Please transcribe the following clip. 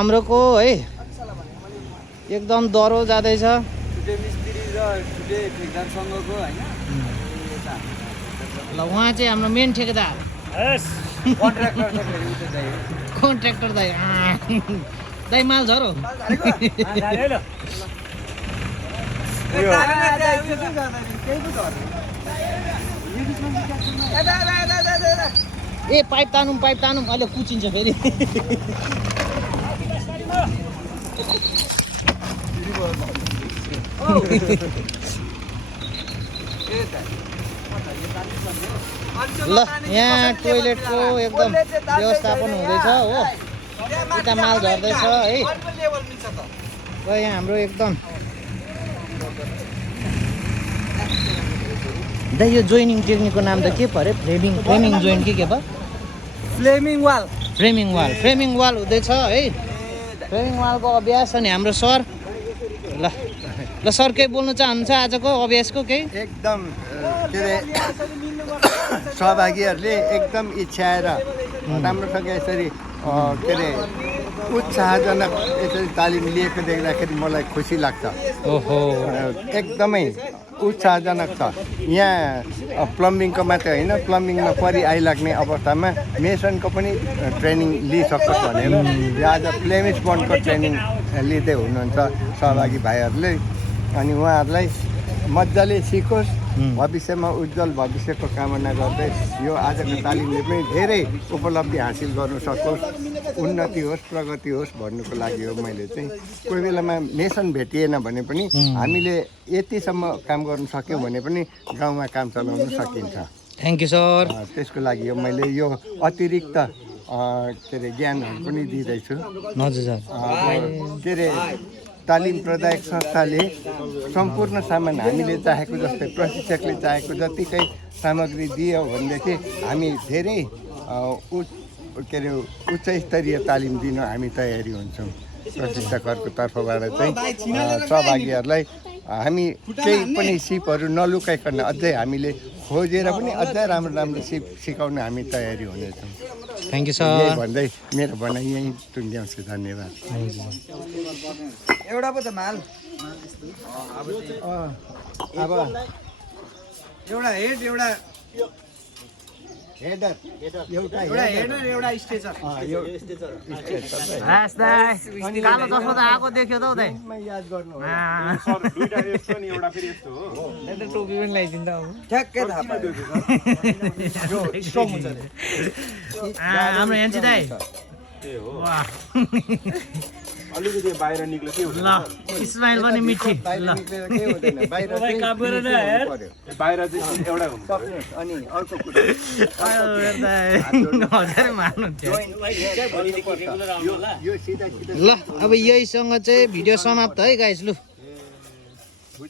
हाम्रोको है एकदम दह्रो जाँदैछ। छुटे मिस्त्री र छुटे ठेकदारसँगको हैन। ल उहाँ चाहिँ हाम्रो मेन ठेकेदार कन्ट्र्याक्टर छ फेरि उतै चाहिँ। कन्ट्र्याक्टर दाइ दाइ माल झरो ए पाइप तानौँ अहिले कुचिन्छ फेरि। ल यहाँ टोइलेटको एकदम व्यवस्थापन हुँदैछ हो। यता माल झर्दैछ है। र यहाँ हाम्रो एकदम दाइ यो जोइनिङ टेक्निकको नाम त के पऱ्यो? फ्रेमिङ जोइन्ट के भयो? फ्रेमिङ वाल हुँदैछ है। फ्रेमिङ वालको अभ्यास अनि हाम्रो सर ल सर केही बोल्नु चाहनुहुन्छ आजको अभ्यासको केही? एकदम के अरे सहभागीहरूले एकदम इच्छाएर राम्रोसँग यसरी के अरे उत्साहजनक यसरी तालिम लिएको देख्दाखेरि मलाई खुसी लाग्छ। ओहो एकदमै उत्साहजनक छ। यहाँ प्लम्बिङको मात्रै होइन, प्लम्बिङमा परि आइलाग्ने अवस्थामा मेसनको पनि ट्रेनिङ लिइसकोस् भनेर यो आज फ्लेमिस बन्डको ट्रेनिङ लिँदै हुनुहुन्छ सहभागी भाइहरूले। अनि उहाँहरूलाई मजाले सिकोस्, भविष्यमा उज्जवल भविष्यको कामना गर्दै यो आजको तालिमले पनि धेरै उपलब्धि हासिल गर्नु सकोस्, उन्नति होस्, प्रगति होस् भन्नुको लागि हो। मैले चाहिँ कोही बेलामा मेसन भेटिएन भने पनि हामीले यतिसम्म काम गर्नु सक्यौँ भने पनि गाउँमा काम चलाउन सकिन्छ। Thank you sir. त्यसको लागि हो मैले यो अतिरिक्त के अरे ज्ञानहरू पनि दिँदैछु। हजुर सर। के अरे तालिम प्रदायक संस्थाले सम्पूर्ण सामान हामीले चाहेको जस्तै प्रशिक्षकले चाहेको जतिकै सामग्री दियो भनेदेखि हामी धेरै के अरे उच्च स्तरीय तालिम दिन हामी तयारी हुन्छौँ। प्रशिक्षकहरूको तर्फबाट चाहिँ सहभागीहरूलाई हामी केही पनि सिपहरू नलुकाइकन अझै हामीले खोजेर पनि अझै राम्रो सिप सिकाउन हामी तयारी हुनेछौँ। थ्याङ्क यू यही सर। भन्दै मेरो भनाइ यहीँ टुङ्ग्याउँछु। धन्यवाद। एउटा पो त माल अब एउटा हेड एउटा हेडर एउटा हेडर एउटा स्टेचर। कालो चस्मा त आएको देख्यो त उतै याद गर्नु टोपी पनि लगाइदिन्छ ठ्याक्कै थाहा पायो। हाम्रो यान्ची दाइ अलिकति बाहिर निक्ल्यो के हुन्छ? ल इस्माइल पनि मिठी। ल बाहिर चाहिँ एउटा हुन्छ। अनि अर्को कुरा हजारै मार्नुहुन्थ्यो। यो सिधा ल अब यहीसँग चाहिँ भिडियो समाप्त है गाइस। लु